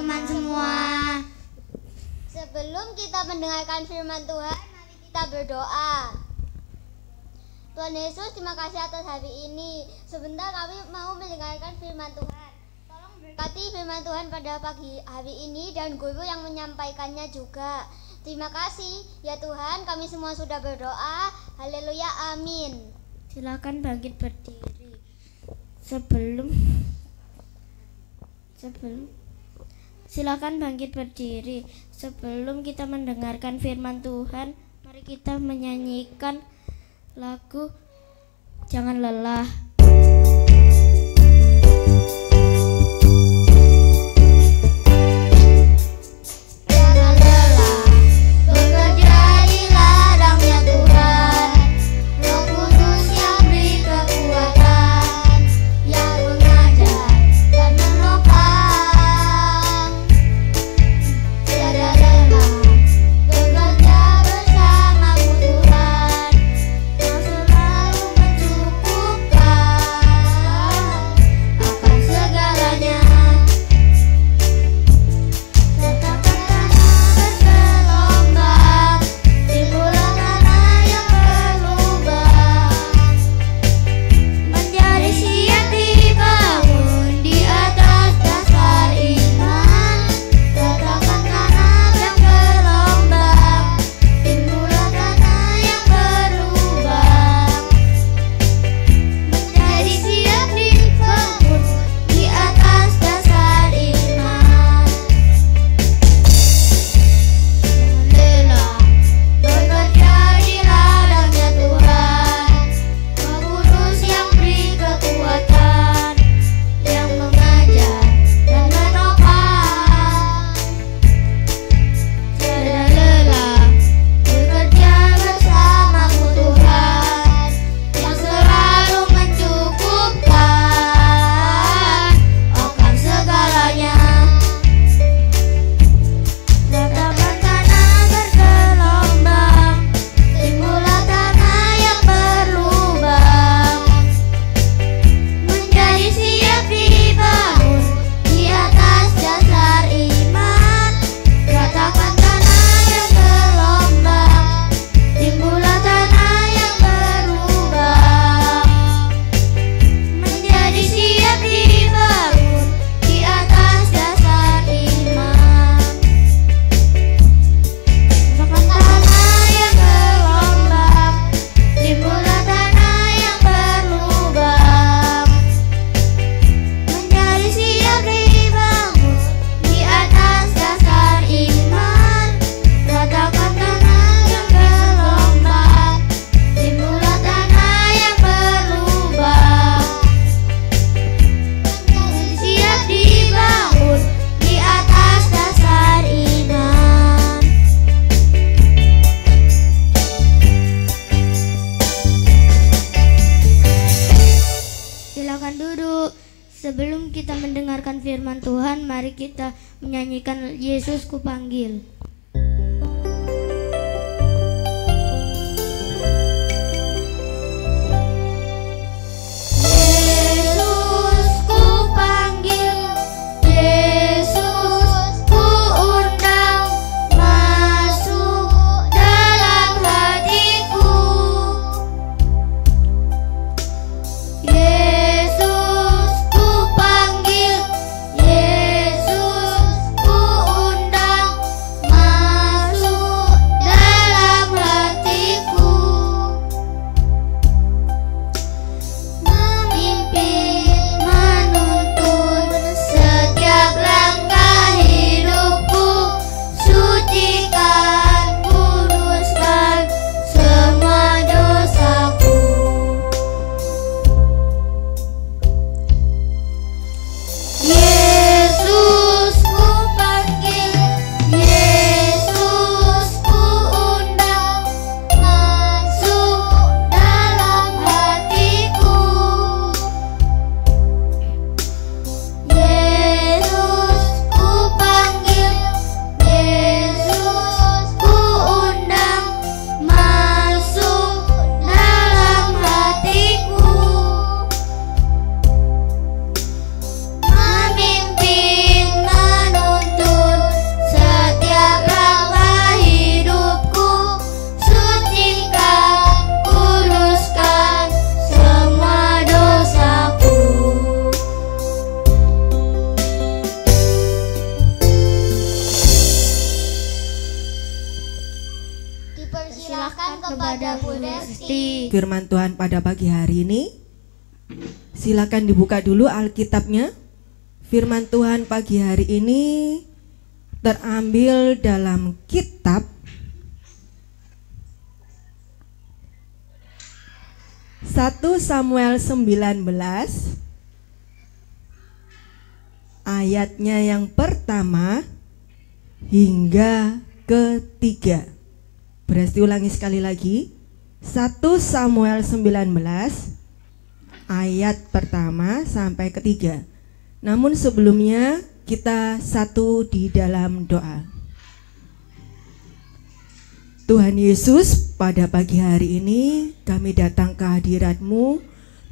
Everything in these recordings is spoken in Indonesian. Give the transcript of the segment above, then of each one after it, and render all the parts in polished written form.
teman-teman semua. Sebelum kita mendengarkan firman Tuhan, mari kita berdoa. Tuhan Yesus, terima kasih atas hari ini. Sebentar kami mau mendengarkan firman Tuhan. Tolong berkati firman Tuhan pada pagi hari ini dan guru yang menyampaikannya juga. Terima kasih ya Tuhan, kami semua sudah berdoa. Haleluya, amin. Silakan bangkit berdiri. Silakan bangkit berdiri. Sebelum kita mendengarkan firman Tuhan, mari kita menyanyikan lagu Jangan Lelah. Sebelum kita mendengarkan firman Tuhan, mari kita menyanyikan Yesus Kupanggil. Ma Pasti. Firman Tuhan pada pagi hari ini, silakan dibuka dulu Alkitabnya. Firman Tuhan pagi hari ini terambil dalam kitab 1 Samuel 19 ayatnya yang pertama hingga ketiga. Berarti ulangi sekali lagi, 1 Samuel 19 ayat pertama sampai ketiga. Namun sebelumnya kita satu di dalam doa. Tuhan Yesus, pada pagi hari ini kami datang ke hadirat-Mu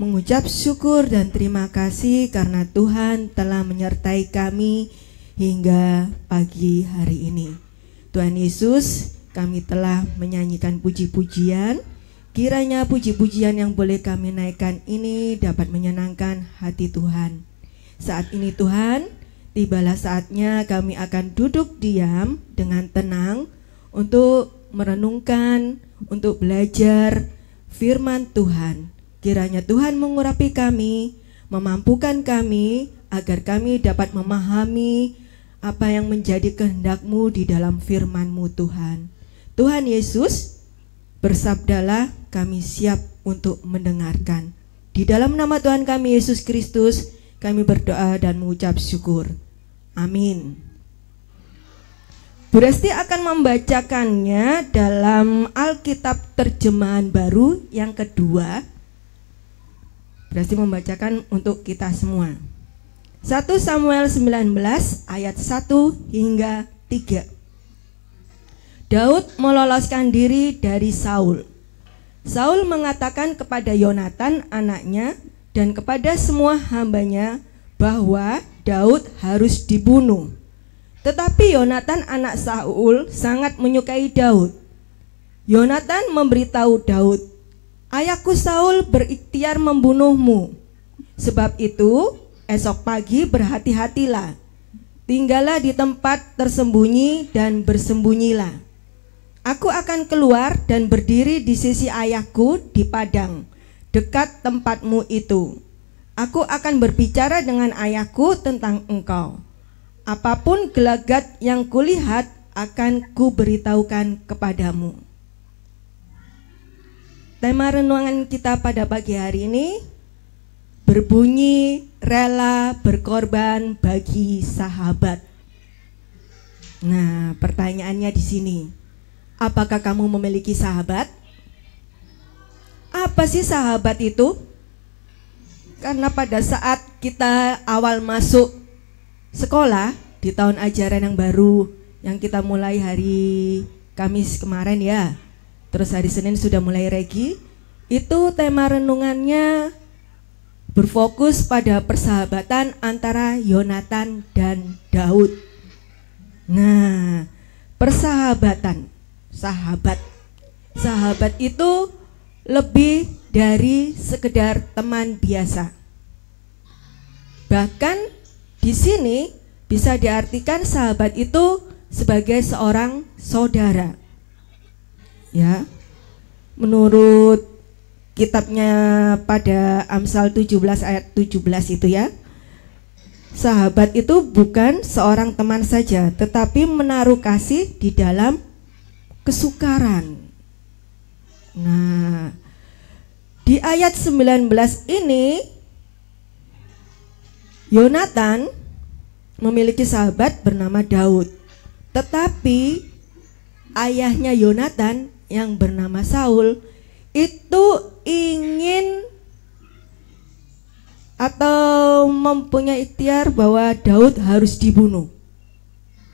mengucap syukur dan terima kasih karena Tuhan telah menyertai kami hingga pagi hari ini. Tuhan Yesus, kami telah menyanyikan puji-pujian. Kiranya puji-pujian yang boleh kami naikkan ini dapat menyenangkan hati Tuhan. Saat ini Tuhan, tibalah saatnya kami akan duduk diam dengan tenang untuk merenungkan, untuk belajar firman Tuhan. Kiranya Tuhan mengurapi kami, memampukan kami agar kami dapat memahami apa yang menjadi kehendak-Mu di dalam firman-Mu Tuhan. Tuhan Yesus, bersabdalah, kami siap untuk mendengarkan. Di dalam nama Tuhan kami Yesus Kristus, kami berdoa dan mengucap syukur. Amin. Bu Resti akan membacakannya dalam Alkitab terjemahan baru yang kedua. Bu Resti membacakan untuk kita semua. 1 Samuel 19 ayat 1 hingga 3. Daud meloloskan diri dari Saul. Saul mengatakan kepada Yonatan anaknya dan kepada semua hambanya bahwa Daud harus dibunuh. Tetapi Yonatan anak Saul sangat menyukai Daud. Yonatan memberitahu Daud, ayahku Saul berikhtiar membunuhmu. Sebab itu esok pagi berhati-hatilah. Tinggallah di tempat tersembunyi dan bersembunyilah. Aku akan keluar dan berdiri di sisi ayahku di padang, dekat tempatmu itu. Aku akan berbicara dengan ayahku tentang engkau. Apapun gelagat yang kulihat akan kuberitahukan kepadamu. Tema renungan kita pada pagi hari ini berbunyi rela berkorban bagi sahabat. Nah, pertanyaannya di sini, apakah kamu memiliki sahabat? Apa sih sahabat itu? Karena pada saat kita awal masuk sekolah di tahun ajaran yang baru yang kita mulai hari Kamis kemarin ya, terus hari Senin sudah mulai regi, itu tema renungannya berfokus pada persahabatan antara Yonatan dan Daud. Nah, persahabatan, sahabat itu lebih dari sekedar teman biasa. Bahkan di sini bisa diartikan sahabat itu sebagai seorang saudara. Ya. Menurut kitabnya pada Amsal 17 ayat 17 itu ya. Sahabat itu bukan seorang teman saja, tetapi menaruh kasih di dalam kesukaran. Nah, di ayat 19 ini Yonatan memiliki sahabat bernama Daud. Tetapi ayahnya Yonatan yang bernama Saul itu ingin atau mempunyai ikhtiar bahwa Daud harus dibunuh.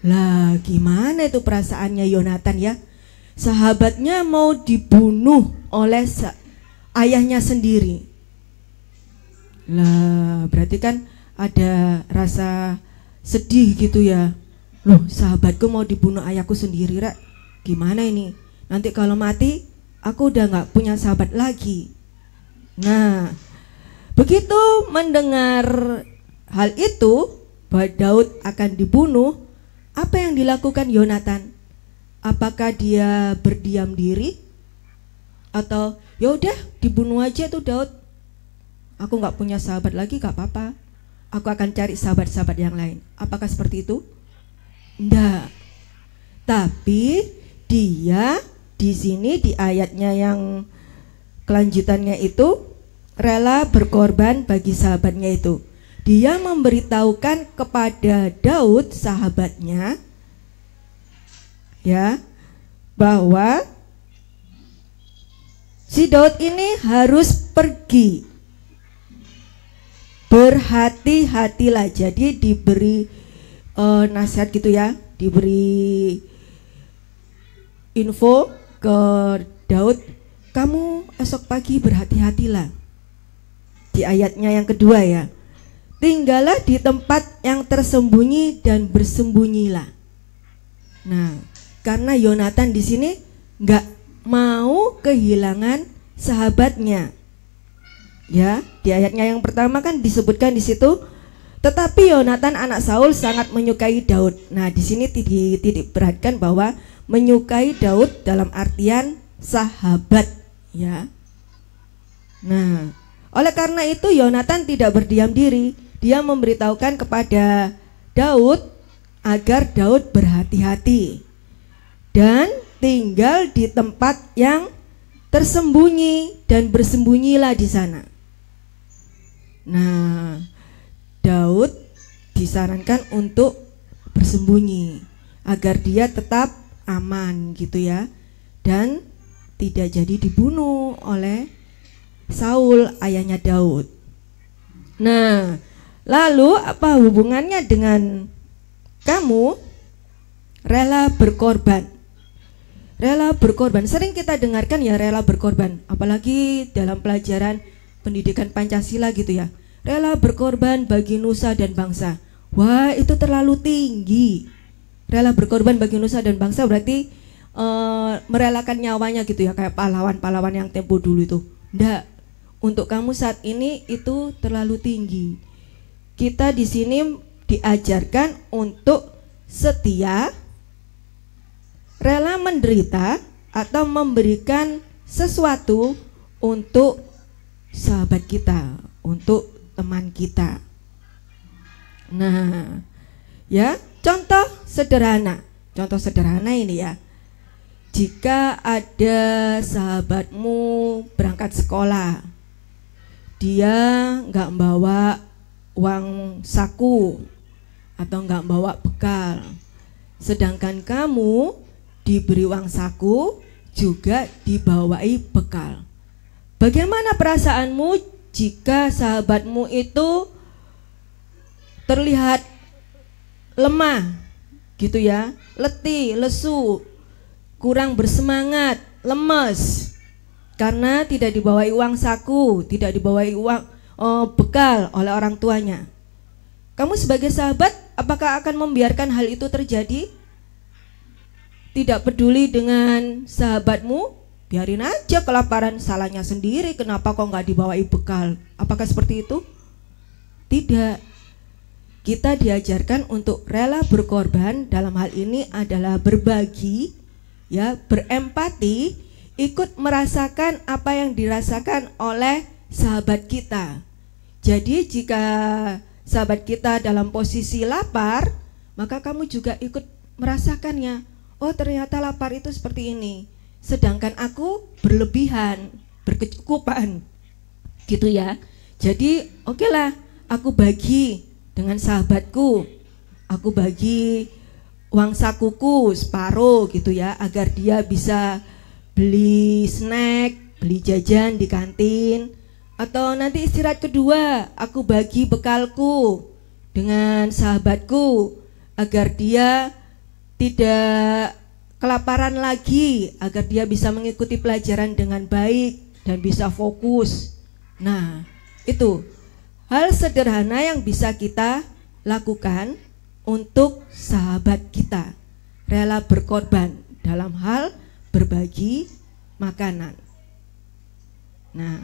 Lah, gimana itu perasaannya Yonatan ya? Sahabatnya mau dibunuh oleh ayahnya sendiri. Lah, berarti kan ada rasa sedih gitu ya. Loh, sahabatku mau dibunuh ayahku sendiri, Rek. Gimana ini? Nanti kalau mati, aku udah gak punya sahabat lagi. Nah, begitu mendengar hal itu, bahwa Daud akan dibunuh, apa yang dilakukan Yonatan? Apakah dia berdiam diri? Atau Ya udah dibunuh aja tuh Daud. Aku nggak punya sahabat lagi, gak apa-apa. Aku akan cari sahabat-sahabat yang lain. Apakah seperti itu? Enggak. Tapi dia di sini di ayatnya yang kelanjutannya itu rela berkorban bagi sahabatnya itu. Dia memberitahukan kepada Daud sahabatnya ya bahwa si Daud ini harus pergi. Berhati-hatilah. Jadi diberi nasihat gitu ya, diberi info ke Daud, kamu esok pagi berhati-hatilah. Di ayatnya yang kedua ya, tinggallah di tempat yang tersembunyi dan bersembunyilah. Nah, karena Yonatan di sini nggak mau kehilangan sahabatnya. Ya, di ayatnya yang pertama kan disebutkan di situ, tetapi Yonatan anak Saul sangat menyukai Daud. Nah, di sini titik beratkan bahwa menyukai Daud dalam artian sahabat, ya. Nah, oleh karena itu Yonatan tidak berdiam diri. Dia memberitahukan kepada Daud agar Daud berhati-hati dan tinggal di tempat yang tersembunyi dan bersembunyilah di sana. Nah, Daud disarankan untuk bersembunyi agar dia tetap aman gitu ya, dan tidak jadi dibunuh oleh Saul ayahnya Daud. Nah, lalu apa hubungannya dengan kamu rela berkorban? Rela berkorban sering kita dengarkan ya, rela berkorban, apalagi dalam pelajaran pendidikan Pancasila gitu ya. Rela berkorban bagi nusa dan bangsa. Wah, itu terlalu tinggi. Rela berkorban bagi nusa dan bangsa berarti merelakan nyawanya gitu ya, kayak pahlawan-pahlawan yang tempo dulu itu. Nggak. Untuk kamu saat ini itu terlalu tinggi. Kita di sini diajarkan untuk setia, rela menderita atau memberikan sesuatu untuk sahabat kita, untuk teman kita. Nah, ya, contoh sederhana ini ya. Jika ada sahabatmu berangkat sekolah, dia nggak bawa uang saku atau nggak bawa bekal, sedangkan kamu diberi uang saku juga dibawai bekal. Bagaimana perasaanmu jika sahabatmu itu terlihat lemah gitu ya, letih, lesu, kurang bersemangat, lemes karena tidak dibawai uang saku, tidak dibawai uang bekal oleh orang tuanya. Kamu sebagai sahabat apakah akan membiarkan hal itu terjadi? Tidak peduli dengan sahabatmu, biarin aja kelaparan, salahnya sendiri, kenapa kok nggak dibawai bekal? Apakah seperti itu? Tidak. Kita diajarkan untuk rela berkorban, dalam hal ini adalah berbagi, ya, berempati, ikut merasakan apa yang dirasakan oleh sahabat kita. Jadi jika sahabat kita dalam posisi lapar, maka kamu juga ikut merasakannya. Oh, ternyata lapar itu seperti ini, sedangkan aku berlebihan, berkecukupan gitu ya. Jadi oke lah, aku bagi dengan sahabatku, aku bagi uang sakuku separuh gitu ya, agar dia bisa beli snack, beli jajan di kantin. Atau nanti istirahat kedua, aku bagi bekalku dengan sahabatku agar dia tidak kelaparan lagi, agar dia bisa mengikuti pelajaran dengan baik dan bisa fokus. Nah, itu hal sederhana yang bisa kita lakukan untuk sahabat kita. Rela berkorban dalam hal berbagi makanan. Nah,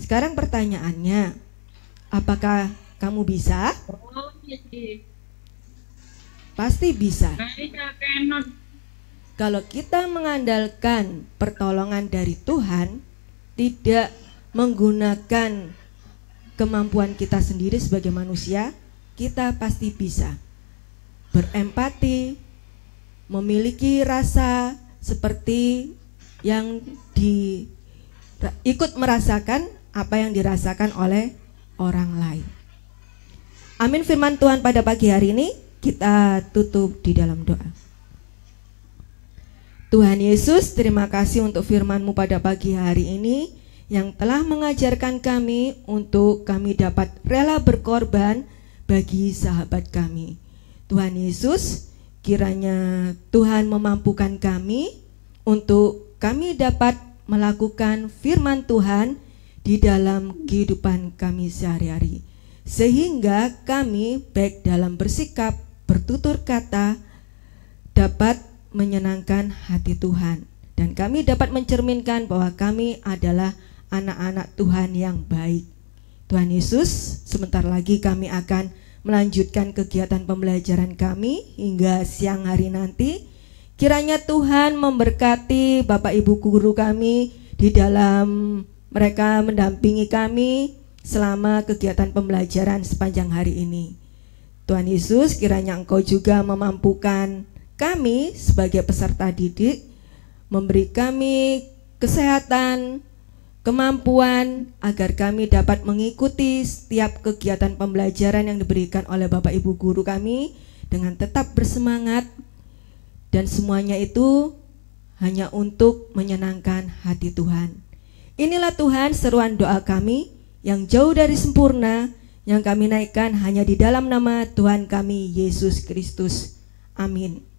sekarang pertanyaannya, apakah kamu bisa? Pasti bisa. Kalau kita mengandalkan pertolongan dari Tuhan, tidak menggunakan kemampuan kita sendiri sebagai manusia, kita pasti bisa berempati, memiliki rasa seperti yang ikut merasakan apa yang dirasakan oleh orang lain. Amin. Firman Tuhan pada pagi hari ini kita tutup di dalam doa. Tuhan Yesus, terima kasih untuk firman-Mu pada pagi hari ini yang telah mengajarkan kami untuk kami dapat rela berkorban bagi sahabat kami. Tuhan Yesus, kiranya Tuhan memampukan kami untuk kami dapat melakukan firman Tuhan di dalam kehidupan kami sehari-hari, sehingga kami baik dalam bersikap, bertutur kata dapat menyenangkan hati Tuhan, dan kami dapat mencerminkan bahwa kami adalah anak-anak Tuhan yang baik. Tuhan Yesus, sebentar lagi kami akan melanjutkan kegiatan pembelajaran kami hingga siang hari nanti. Kiranya Tuhan memberkati Bapak Ibu guru kami di dalam mereka mendampingi kami selama kegiatan pembelajaran sepanjang hari ini. Tuhan Yesus, kiranya Engkau juga memampukan kami sebagai peserta didik, memberi kami kesehatan, kemampuan agar kami dapat mengikuti setiap kegiatan pembelajaran yang diberikan oleh Bapak Ibu guru kami dengan tetap bersemangat, dan semuanya itu hanya untuk menyenangkan hati Tuhan. Inilah Tuhan seruan doa kami yang jauh dari sempurna, yang kami naikkan hanya di dalam nama Tuhan kami Yesus Kristus. Amin.